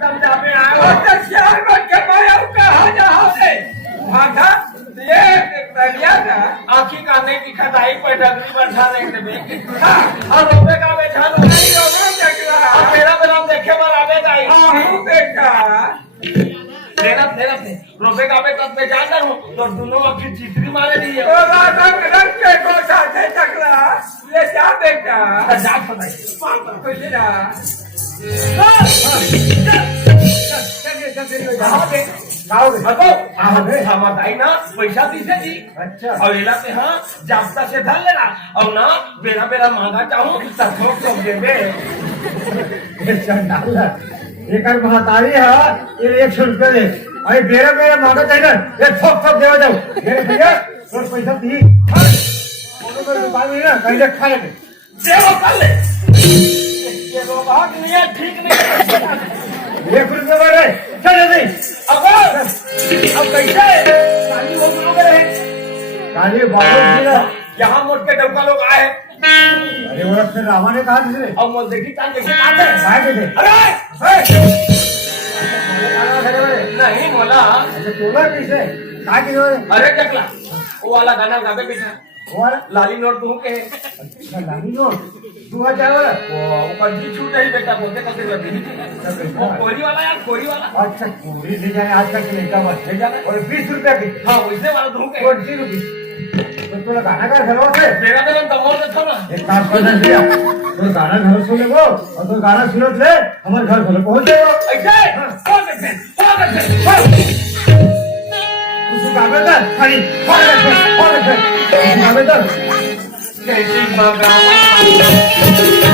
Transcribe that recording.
समझा में आया तो शहर में के मैं कहा जहाँ से भागा ये बढ़िया ना आँखी काने की खदाई पर डगरी बैठा नहीं देवे हाँ रोबे का बैठा लो नहीं रोबे देखला मेरा नाम देखे बार आवे जाए हाँ बेटा तेरा रोबे का मैं तब जान रहा हूँ तो दोनों आँखी चितरी मारे दी है तो रंग के को साथे चकला ले जा बेटा जा बताइए कुछ ना पैसा दीजिए जी अच्छा और इला से हाँ जाप्ता से धर लेना और ना बेरा बेरा मांगा चाहूँ तो समझे में एक महतारी है ये 100 रुपये दे अरे बेरा बेरा मांगा चाहिए ना ये थोक थोक देवा जाओ मेरे भैया थोड़ा पैसा दी दुकान में ना कहीं खा ले देवो कर ले ये बात नहीं है ठीक नहीं 1 रुपये बढ़े चल नहीं अब कैसे काली वो लोग रहे काली बाबू यहाँ मोट के डबका लोग आए अरे वो फिर रामा ने कहा तुझे अब मोल देखी कान देखी कान है अरे नहीं मोला अच्छा तोला कैसे कहा कि अरे टकला वो वाला गाना गावे बेटा और लाली नोट तू के अच्छा लाली नोट 2000 वाला वो ऊपर जी छूट नहीं बेटा बोलते कैसे करते वो कोरी वाला यार कोरी वाला अच्छा कोरी ले जाने आजकल के लड़का मत ले जाना और 20 रुपया की हाँ वैसे वाला तू के 20 रुपये तो तोला गाना का घर से मेरा तो दमोर से था ना एक काम करना दिया तो गाना घर सुन ले और तो गाना सुनत ले हमारे घर खोले पहुंच जाएगा ऐसे कौन है उसे कागज खाली कौन है कैसी भगवान